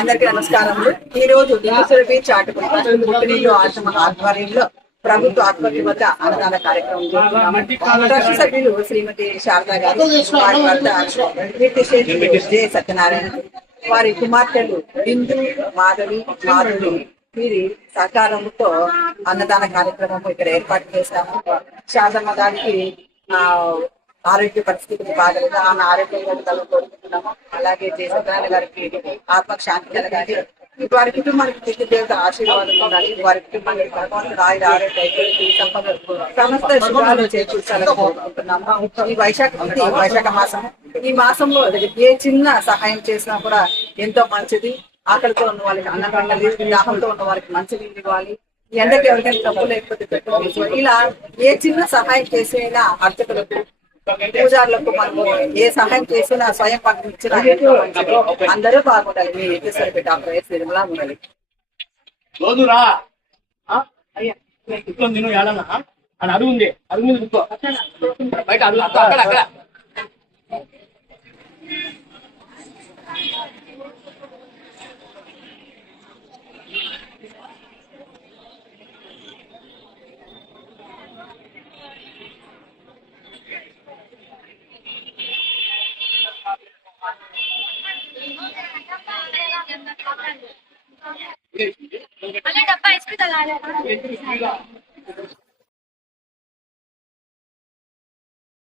అందరికీ నమస్కారములు. ఈ రోజు బీచ్ ఆటకులు ఆశ్రమ ఆధ్వర్యంలో ప్రభుత్వ ఆసుపత్రి వద్ద అన్నదాన కార్యక్రమం ట్రస్ట్ సభ్యులు శ్రీమతి శారదా గారు, వారి భర్త జె సత్యనారాయణ, వారి కుమార్తెలు బిందు, మాధవి, మాధవి వీరి సహకారంతో అన్నదాన కార్యక్రమం ఇక్కడ ఏర్పాటు చేశాము. శారదమ్మ గారికి ఆరోగ్య పరిస్థితులు బాగలేదు, ఆమె ఆరోగ్యంగా కోరుకుంటున్నాము. అలాగే జె సత్యనారాయణ గారికి ఆత్మకు శాంతి కలగాలి, వారి కుటుంబానికి తిరిగి దేవత ఆశీర్వాదం ఉండాలి, వారి కుటుంబానికి భగవంతుడు ఆయుర ఆరోగ్య సమస్త శుభాలు చేకూర్చాలని కోరుకుంటున్నాము. ఈ వైశాఖ మాసం, ఈ మాసంలో ఏ చిన్న సహాయం చేసినా కూడా ఎంతో మంచిది. ఆకలితో ఉన్న వాళ్ళకి అన్నం పెట్టాలి, దాహంతో ఉన్న వారికి మంచి నీళ్ళు ఇవ్వాలి, ఎండకి ఎవరికైనా డబ్బు లేకపోతే పెట్టుకోవాలి. ఇలా ఏ చిన్న సహాయం చేసినా అర్చకులకు, పూజారులకు మనము ఏ సహాయం చేసినా స్వయం పంపించిన అందరూ బాగుండాలి. మీ ఎదుసరి డాక్టర్ ఎస్ నిర్మలా ఉండాలి. అడుగు ఉంది, అడుగు మీద కూర్చో, బయట అడుగు అక్కడ అక్కడ. डब्बा इसकी लगा